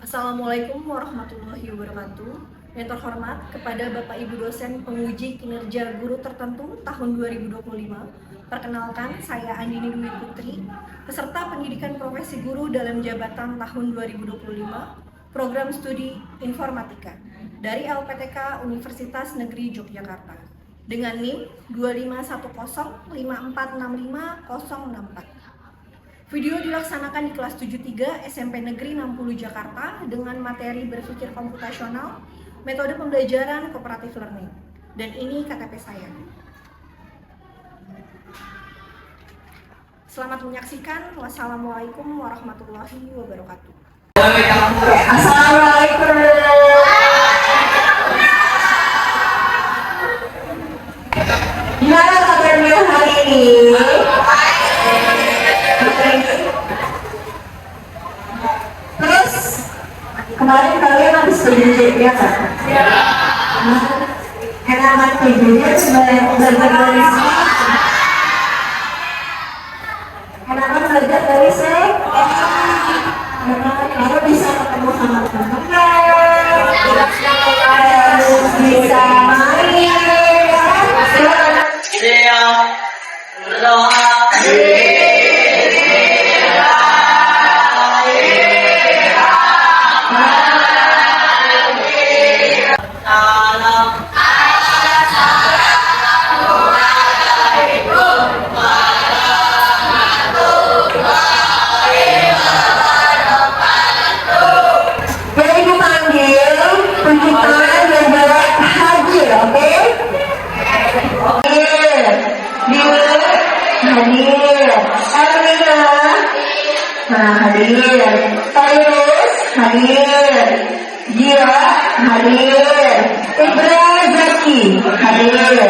Assalamualaikum warahmatullahi wabarakatuh. Yang terhormat kepada Bapak Ibu dosen penguji kinerja guru tertentu tahun 2025. Perkenalkan, saya Andini Dwi Putri, peserta pendidikan profesi guru dalam jabatan tahun 2025, program studi informatika dari LPTK Universitas Negeri Yogyakarta dengan NIM 25105465064. Video dilaksanakan di kelas 73 SMP Negeri 60 Jakarta dengan materi berpikir komputasional, metode pembelajaran cooperative learning. Dan ini KTP saya. Selamat menyaksikan. Wassalamualaikum warahmatullahi wabarakatuh. Assalamualaikum. Gimana kabarnya hari ini? Terus kemarin kalian habis PJJ ya kan? Enakan PJJ belajar dari sini. Enakan belajar dari sini. Kalau bisa ketemu sama teman-teman, bisa main. Hadir, Taurus hadir, Gia hadir, Ibra Zaki hadir.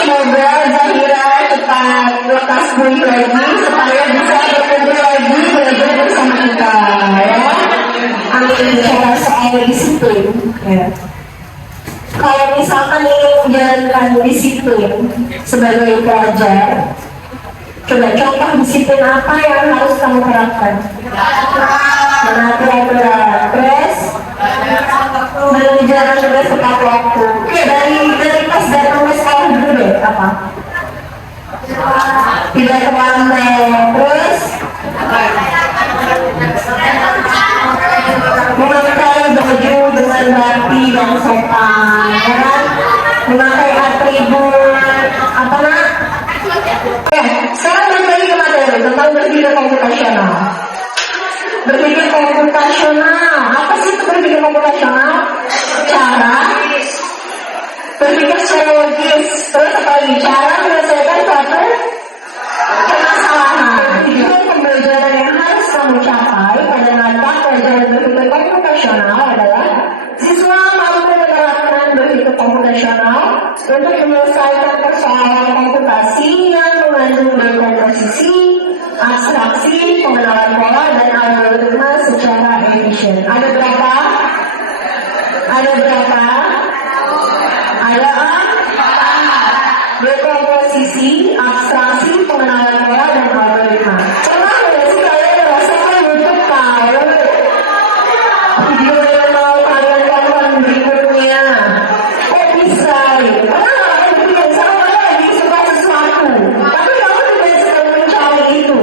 Semoga Zahira cepat lekas pulih lagi supaya bisa berkumpul lagi belajar bersama kita, ya. Amin. Bicara soal disiplin, ya. Kalau misalkan ingin menjalankan disiplin sebagai pelajar, coba contoh disiplin apa yang harus kamu terapkan? Menaati aturan, terus mengerjakan tugas tepat waktu. Oke, dari pas datang ke sekolah dulu deh, apa? Tidak terlambat, terus memakai baju dengan rapi dan sopan, ya kan? Memakai atribut apa nak? Sekarang kembali ke materi tentang berpikir komputasional. Berpikir komputasional, apa sih itu berpikir komputasional? Cara berpikir secara logis, terus apa lagi? Cara menyelesaikan suatu permasalahan. Tujuan pembelajaran yang harus kamu capai pada mata pelajaran berpikir komputasional adalah siswa mampu menerapkan berpikir komputasional untuk menyelesaikan persoalan komputasi yang mengandung dekomposisi, abstraksi, pengenalan pola, dan algoritma secara efisien. Ada berapa? Ada berapa? Ada dekomposisi, abstraksi, pengenalan pola, dan algoritma. Pernah nggak sih kalian merasakan YouTube tahu video yang mau kalian tonton berikutnya? Kok bisa ya? Pernah nggak kalian berpikir sama kalian lagi suka sesuatu, tapi kamu tidak sedang mencari itu,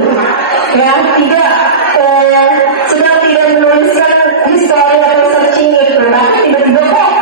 ya? Tidak sedang tidak menuliskan history atau searching itu, tapi tiba-tiba kok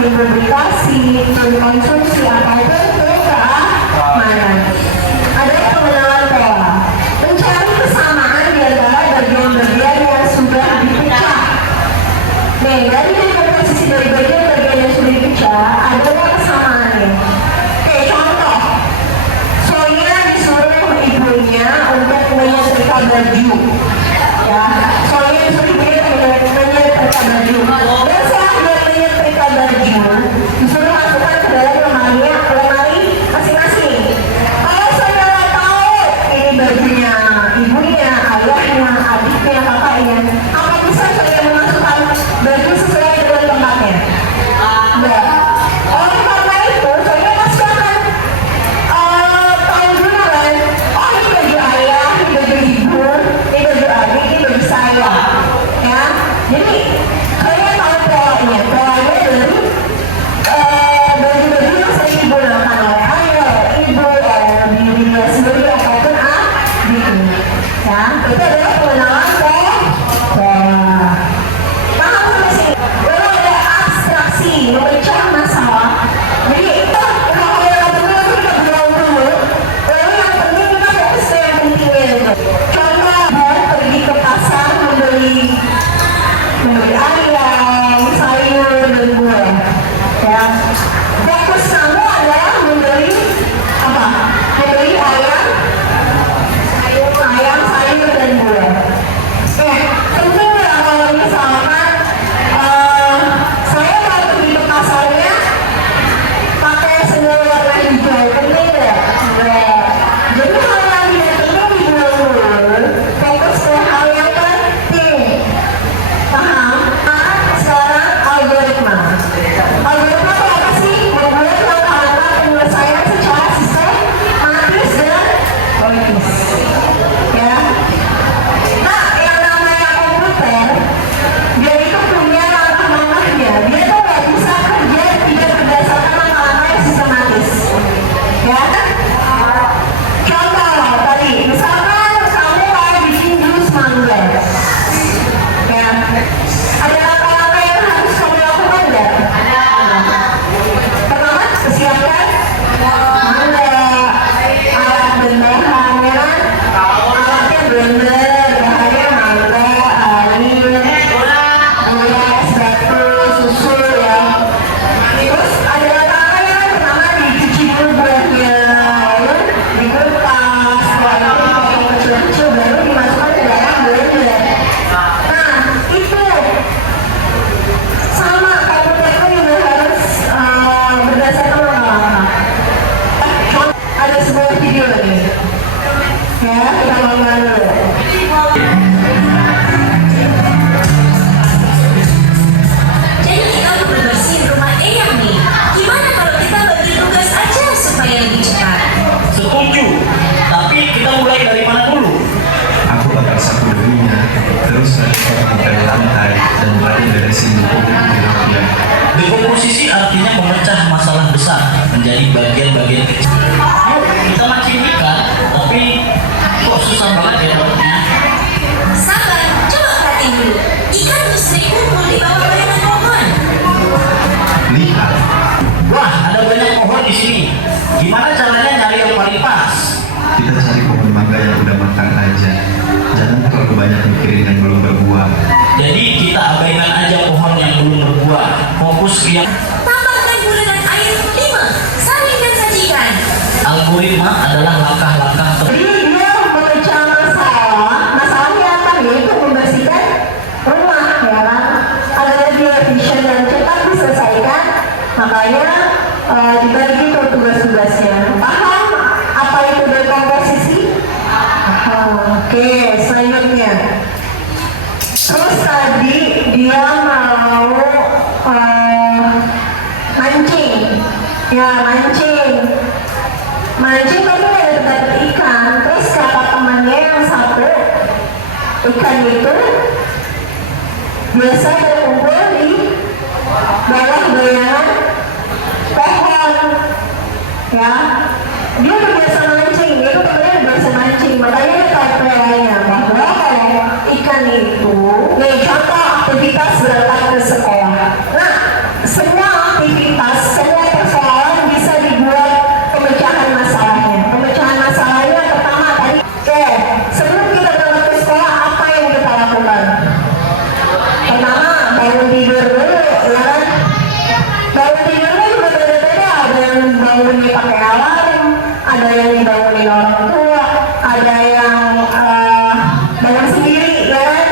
tim publikasi, tim konsumsi, ataupun tim keamanan. Ada pengenalan pola. Mencari kesamaan di antara bagian-bagian yang sudah dipecah. Nih, dari komposisi dari bagian-bagian yang sudah dipecah, ada kesamaannya. Oke, contoh. Soalnya disuruh ibunya untuk menyetrika baju. Ya, soalnya disuruh ibunya menyetrika baju. Dan saat dia menyetrika baju, disuruh masukkan ke dalam lemari masing-masing. Kalau saya nggak tahu ini bajunya ibunya, ayahnya, adiknya, kakaknya, apa bisa saya memasukkan baju sesuai dengan tempatnya? Enggak. Oleh karena itu, saya pasti akan tahu dulu kan, oh ini baju ayah, ini baju ibu, ini baju adik, ini baju saya. Ya, jadi saya tahu polanya dari baju-baju yang saya digunakan oleh ayah, ibu, diri dia sendiri ataupun adik. Ya, itu adalah pengenalan pola. Paham sampai sini? Lalu ada abstraksi, memecah masalah. Jadi kalau yang penting kita berulang dulu. Lalu yang penting kita fokus ke yang pentingnya itu. Contoh, pergi ke pasar membeli ayam, sayur, dan buah. Ya, fokus kamu adalah membeli apa? Membeli ayam, sayur, dan buah. Penting nggak kalau misalkan saya mau pergi ke pasarnya pakai sendal warna hijau, penting nggak? Nggak. Jadi hal yang tidak penting dibuang dulu, fokus ke hal yang penting. Paham? Sekarang algoritma. Algoritma itu apa sih? Membuat langkah-langkah penyelesaian secara sistematis dan logis. Ya. Nah, yang namanya komputer, dia itu punya langkah-langkahnya. Dia tuh nggak bisa kerja tidak berdasarkan langkah-langkah yang sistematis. Ya. Contoh tadi, misalkan kamu mau bikin jus mangga. Ya. Ada langkah-langkah yang harus kamu lakukan nggak? Pertama, kesiapan mangga, alat dan bahannya. Alatnya blender, bahannya mangga, air, gula, es batu, susu ya. Terus ada langkah yang pertama dicuci dulu buahnya, lalu dikupas, setelah itu dipotong kecil-kecil baru dimasukkan ke dalam blender. Nah, itu sama komputer itu juga harus berdasarkan langkah-langkah. Ada sebuah video nih. Ya, kita nonton dulu. Jadi kita udah bersihin rumah Eyang nih. Gimana kalau kita bagi tugas aja supaya lebih cepat? Setuju, tapi kita mulai dari mana dulu? Aku bakal sapu debunya, terus dari lantai dan mulai dari sini dia. Dekomposisi artinya memecah masalah besar menjadi bagian-bagian kecil. Yuk, kita mancing ikan, tapi kok susah banget ya dapetnya? Sabar, coba perhatiin dulu. Ikan terus kumpul di bawah bayangan pohon. Lihat, Wah, ada banyak pohon di sini. Gimana caranya nyari yang paling pas? kita cari pohon mangga yang udah matang aja. Jangan terlalu banyak mikirin yang belum berbuah. Jadi kita abaikan aja pohon yang belum berbuah. Fokus ke yang Tambahkan gula dan air 5. Saring dan sajikan. algoritma adalah langkah-langkah Jadi dia memecah masalahnya apa nih? Itu membersihkan rumah ya kan, agar dia efisien dan cepat diselesaikan. Makanya dibagi tuh tugas-tugasnya. Paham apa itu dekomposisi? Oke, selanjutnya. Terus tadi dia mau mancing, ya mancing. Mancing tapi ada dapat ikan. Terus kata temannya yang satu, ikan itu biasa berkumpul di bawah bayangan pohon. Ya, dia udah biasa mancing. Dia tuh temennya udah biasa mancing. Makanya dia tahu polanya bahwa kalau ikan itu, nih contoh aktivitas berangkat ke sekolah. Nah, semua aktivitas ada yang dibangunin orang tua, ada yang bangun sendiri, ya kan?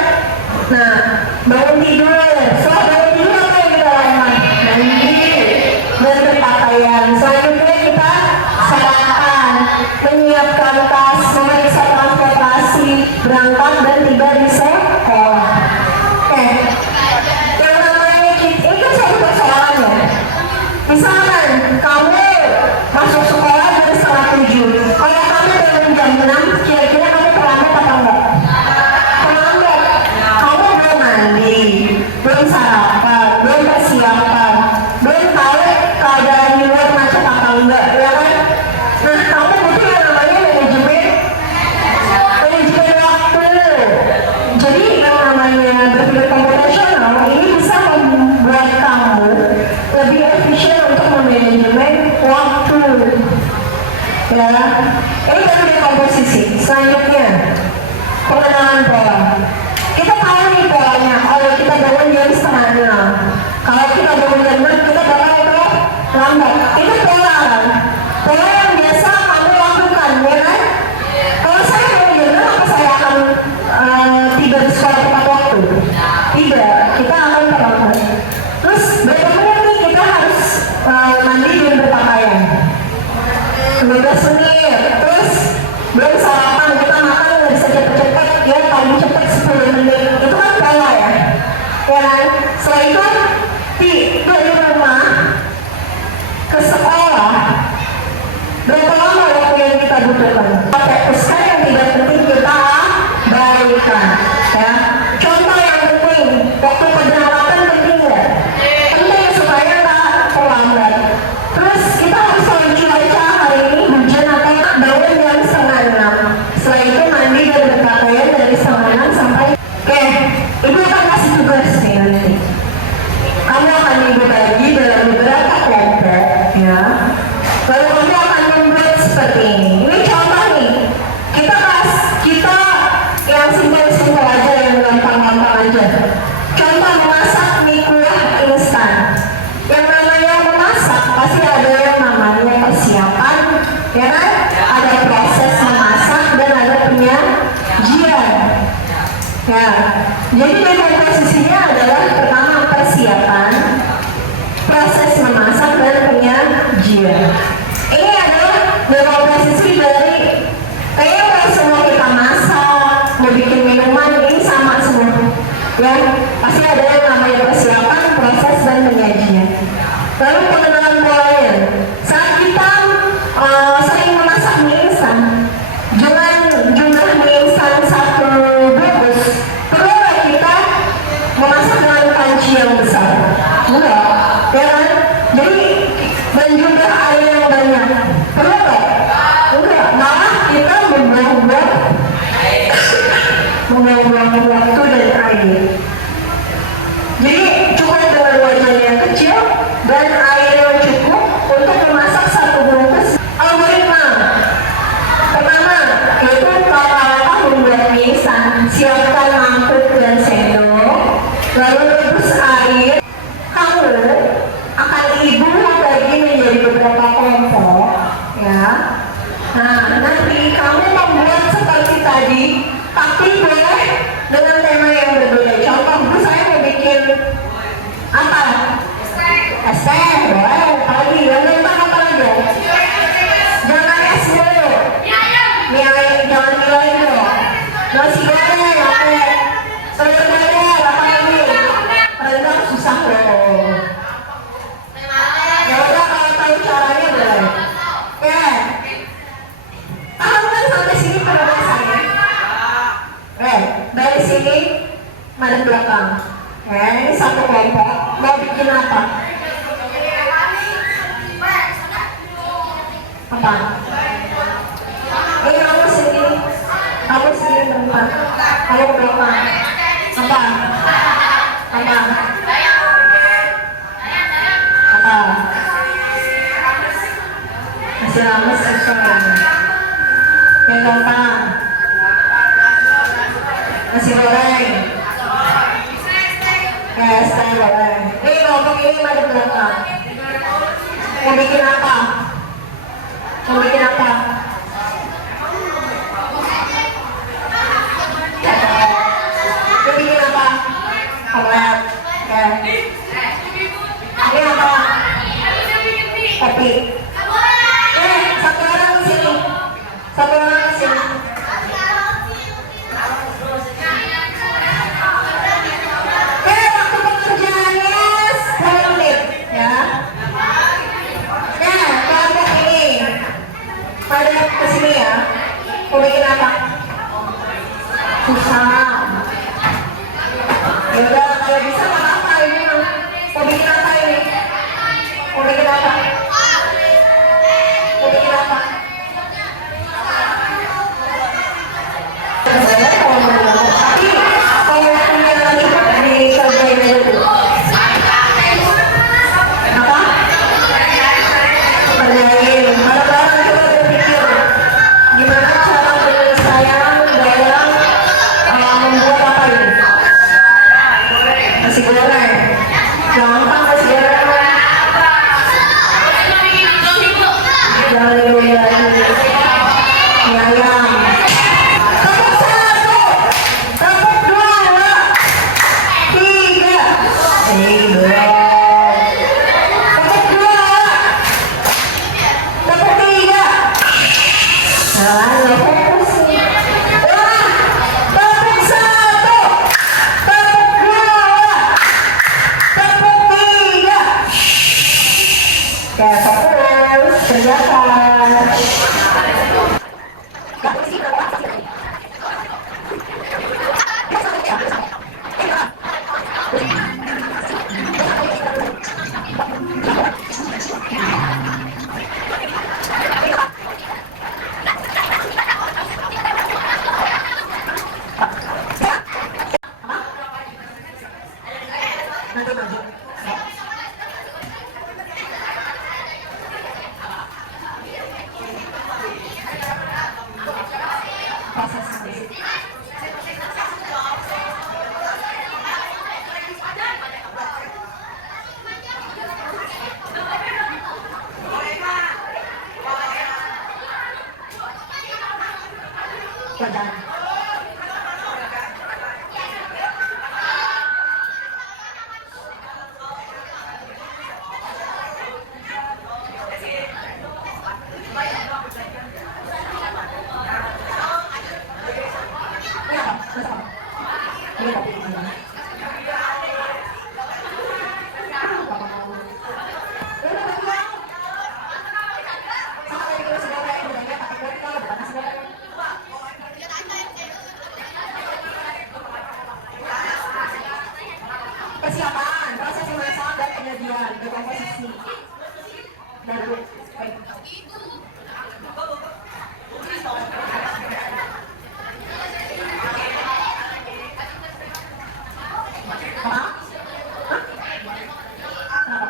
Nah, bangun tidur, setelah bangun tidur apa yang kita lakukan? Mandi dan berpakaian. Selanjutnya kita sarapan, menyiapkan tas, memeriksa transportasi, berangkat dan tiba di sekolah. Yang namanya ini kan suatu persoalan ya. Misalkan kamu masuk sekolah jam 6:30, kalau kamu bangun jam 6, kira-kira kamu terlambat apa enggak? Terlambat. Kamu belum mandi, belum sarapan, belum persiapan, belum tahu keadaan di luar macet apa enggak, ya kan? Nah, kamu butuh yang namanya manajemen waktu. Jadi yang namanya berpikir komputasional ini bisa membuat kamu lebih efisien untuk memanajemen waktu. Ya, ini baru dekomposisi. Selanjutnya, pengenalan pola. Kita tahu nih polanya. Kalau kita bangun jam 5:30, kalau kita bangun jam 6, kita bakal lambat. Itu pola kan? Pola yang biasa kamu lakukan, ya kan? Kalau saya bangun jam 6, apa saya akan tidur di sekolah tepat waktu? Tidak, kita akan terlambat. Terus berapa menit nih kita harus mandi dan berpakaian? 15 menit. Terus belum sarapan, kita makan nggak bisa cepet-cepet, ya paling cepet 10 menit. Itu kan pola ya, ya kan? Setelah itu dari rumah ke sekolah, berapa lama waktu yang kita butuhkan? Pakai pusat yang tidak penting kita abaikan, ya. Contoh yang penting, waktu keberangkatan penting nggak? Penting supaya nggak terlambat. Terus kita harus tahu cuaca hari ini hujan atau bangun jam 5:30. Setelah itu mandi dan berpakaian dari 5:30 sampai ibu akan kasih tugas nih nanti. Kamu akan ibu bagi dalam beberapa kelompok, ya. Lalu kamu akan membuat seperti ini. Ini contoh nih. Kita yang simpel-simpel aja, yang gampang-gampang aja. Contoh memasak mie kuah instan. Yang namanya memasak pasti ada yang namanya persiapan, ya kan? Ada proses memasak dan ada penyajian. Ya, jadi komposisinya adalah pertama persiapan, proses memasak dan penyajian. Ini adalah komposisi dari kayak semua kita masak, mau bikin minuman, ini sama semua. Ya, pasti ada yang namanya persiapan, proses dan penyajian. Lalu pengenalan polanya. Saat kita sering memasak mie instan, dengan jumlah mie instan 1 bungkus, perlu nggak kita memasak dengan panci yang besar? Enggak, ya kan? Jadi dan jumlah air yang banyak, perlu nggak? Enggak, malah kita membuang-buang waktu dan air. Jadi cukup dengan wajan yang kecil dan air yang cukup untuk memasak 1 bungkus. Algoritma pertama yaitu langkah membuat mie instan. Siapkan mangkuk dan sendok, lalu rebus air. Kamu akan ibu bagi menjadi beberapa kelompok, ya. Nah, nanti kamu membuat seperti tadi, tapi boleh dengan tema yang berbeda. Contoh, bu saya mau bikin apa? Es teh, boleh. Apalagi, yang tentang apa lagi? Jangan es dulu. Mie ayam, jangan mie lain dulu. Nasi goreng, oke. Telur dadar, apa lagi? Rendang susah loh. Ya udah, kalau tahu caranya boleh. Oke. Paham kan sampai sini penugasannya? Dari sini madep belakang. Ini satu kelompok. Mau bikin apa? Apa? Kamu sini tempat. Kamu ke belakang. Apa? Masih lama susah. Yang gampang. Nasi goreng. Es teh goreng. Ini kelompok ini madep belakang. Mau bikin apa? Omelet. Oke. Ini apa? Kopi. Satu orang di sini. Satu orang di sini. Waktu pengerjaannya 10 menit ya. Kelompok ini pada kesini ya. Mau bikin apa? Susah. Ya udah, kalau bisa nggak apa-apa ini mah. Mau bikin apa ini? Mau bikin apa? Mau bikin apa? Sebenarnya kalau mau, tapi kalau punya cukup dikerjain aja dulu. Apa? Kerjain. Barang-barang coba berpikir gimana cara penyelesaian dalam membuat apa ini? Nasi goreng. Gampang nasi goreng. Jangan lihat mie ayam. Tepuk 1, tepuk 2, 3. Belum. Tepuk 2, tepuk 3. Nggak fokus nih. Tepuk 1, tepuk 2, tepuk 3. Oke, fokus, kerjakan. Nanti maju. Kerjaan. Persiapan, proses memasak dan penyajian, berkomposisi. Baru, baik. Apa? Hah? Kenapa?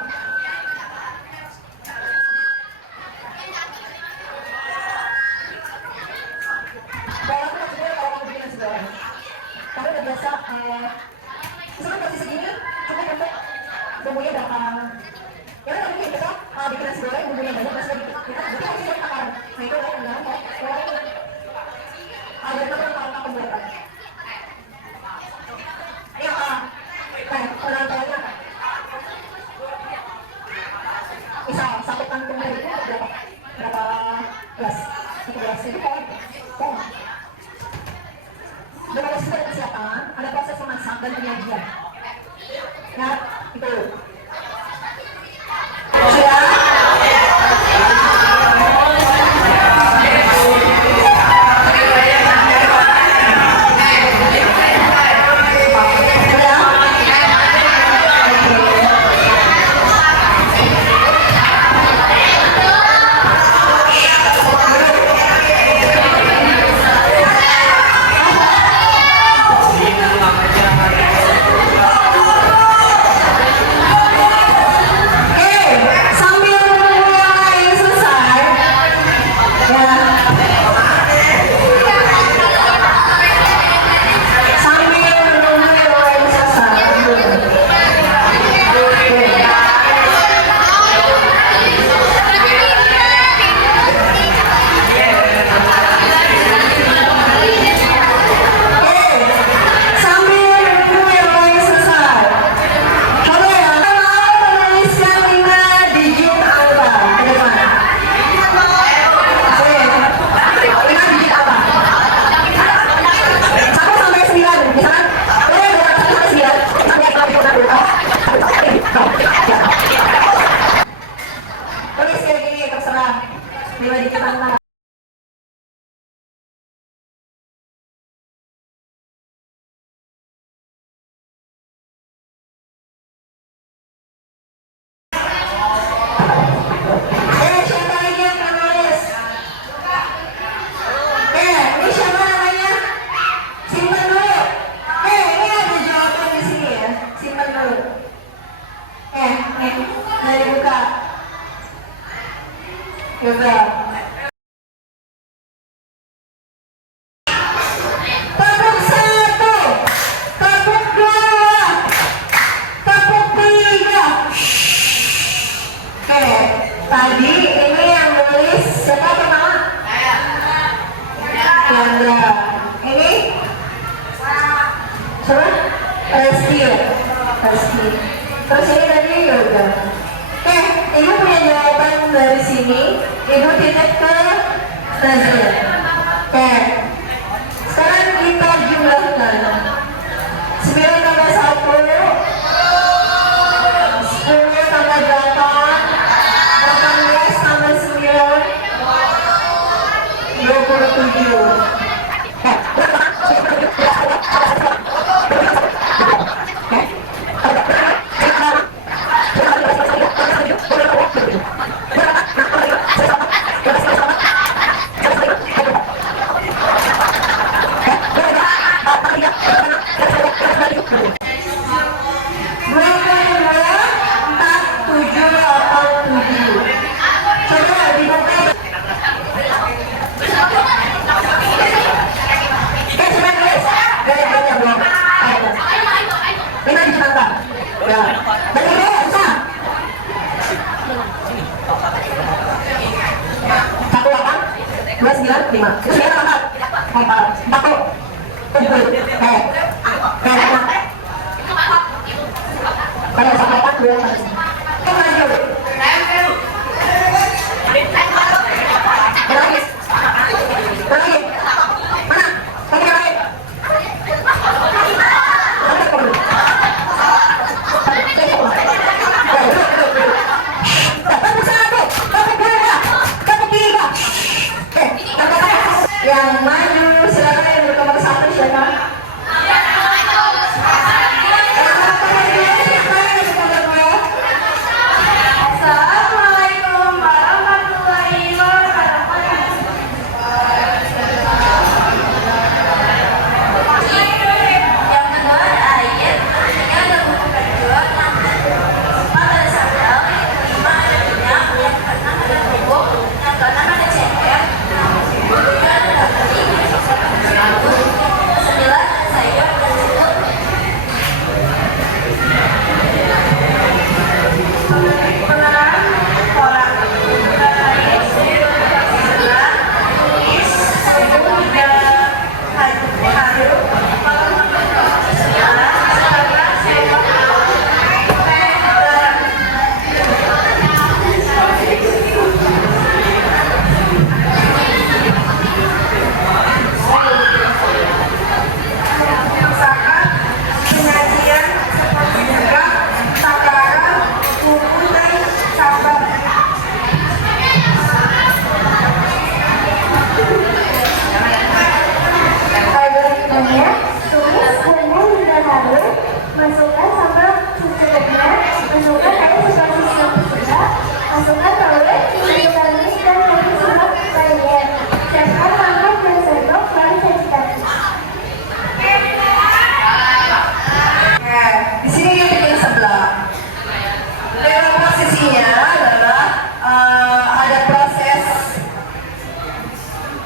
Kalau aku maksudnya kalau kamu bikin nasi goreng, kamu udah biasa, misalkan porsi segini, cukup untuk bumbunya berapa? Ya kan tadi kita bikin nasi goreng bumbunya banyak, nasi goreng kita berarti harus cari akar. Nah itu adalah penggunaan kalau ada tentang pembuatan. Ya, penantangannya apa? Misal satu kantong dari itu berapa gelas? 1 gelas itu kok? Dengan proses persiapan, ada proses memasak dan penyajian. Ya, itu. Sudah? Chandra. Ini siapa? Reski. Terus ini tadi Yoga. Ibu punya jawaban dari sini. Ibu titip ke Nazia. Sekarang kita jumlahkan 9 tambah 1, 10 tambah 8, 18 tambah 9, 27. Yang maju silakan yang bernomor 1 siapa? Assalamualaikum warahmatullahi wabarakatuh. Yang kedua ada ayat, yang ada buku kedua, ada sandal, yang kelima ada minyak, yang keenam ada bubuk, yang keenam ada ceker, yang ketujuh ada daging, yang ke-9 ada sayur dan susu. Pengenalan orang terkait sebelah tulis itu tidak haru penyajian seperti juga takaran, buku dan sabar. Algoritmanya, tulis warna hingga haru, masukkan sambal secukupnya, masukkan air seperti sepertiga, masukkan telur, masukkan mis dan kopi sirup lainnya. Siapkan mangkok dan sendok baru sajikan. Di sini yang tinggal sebelah. Dalam posisinya adalah ada proses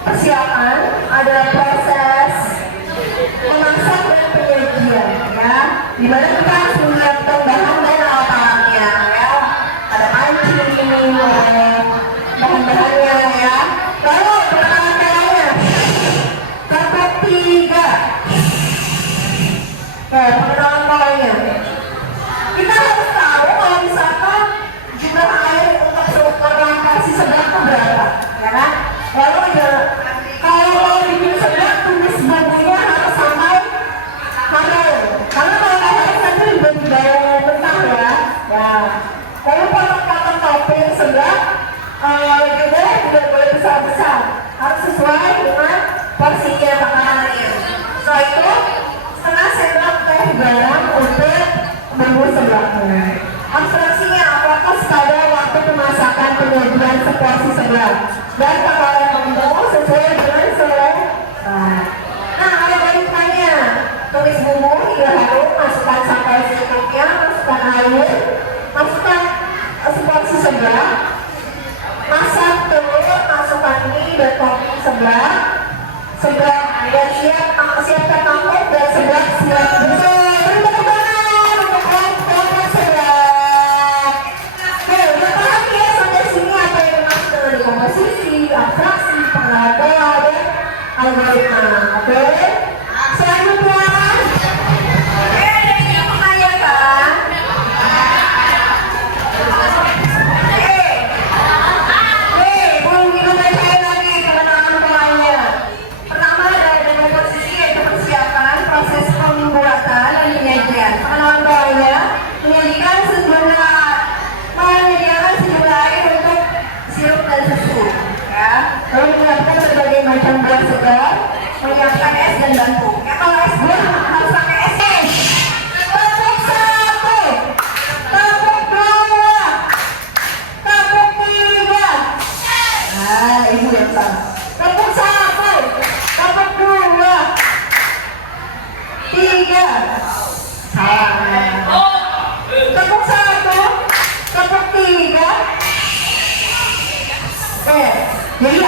persiapan, ada proses memasak dan penyajian, ya. Dimana kita harus menyiapkan bahan dan alat-alatnya, ya. Ada panci, bahan-bahannya, ya. Lalu peralatan-alatnya, tempat 3. Pengenalan polanya. Kita harus tahu kalau misalkan jumlah air untuk seukur nasi sebelah itu berapa, ya kan? Lalu ya, kalau bikin sebelah tumis bumbunya harus sampai harum. Karena kalau nggak harum nanti bau mentah, ya. Ya. Lalu potong-potong topping sebelah juga tidak boleh besar-besar, harus sesuai dengan porsinya makanannya. Setelah itu setengah sendok teh garam untuk bumbu sebelahnya. Instruksinya apakah pada waktu pemasakan penyajian seporsi sebelah dan takaran bumbu sesuai dengan selera. Nah, ada baiknya tumis bumbu hingga harum, masukkan sampai secukupnya, masukkan air, masukkan seporsi sebelah, masak telur, masukkan mie dan topping sebelah, dan siapkan mangkok dan sebelah siap besar. Tepuk tangan untuk kelompok sebelah. Oke, udah paham ya sampai sini apa yang dimaksud dengan komposisi, abstraksi, pengenalan pola, dan algoritma. Oke? Selanjutnya, ada yang menanyakan. Belum dibacain lagi kewenangan pemainnya. Pertama ada komposisi, yaitu persiapan proses pembuatan dan penyajian. Kewenangan pemainnya menyediakan sejumlah air untuk sirup dan susu, ya. Lalu menyiapkan berbagai macam buah segar, menyiapkan es dan batu. Ya, kalau es buah harus pakai es. Tepuk 1, tepuk 2, tepuk 3. Nah, ibu yang salah. Tepuk 1, tepuk 2, 3. Salah. Tepuk 1, tepuk 3. Jadi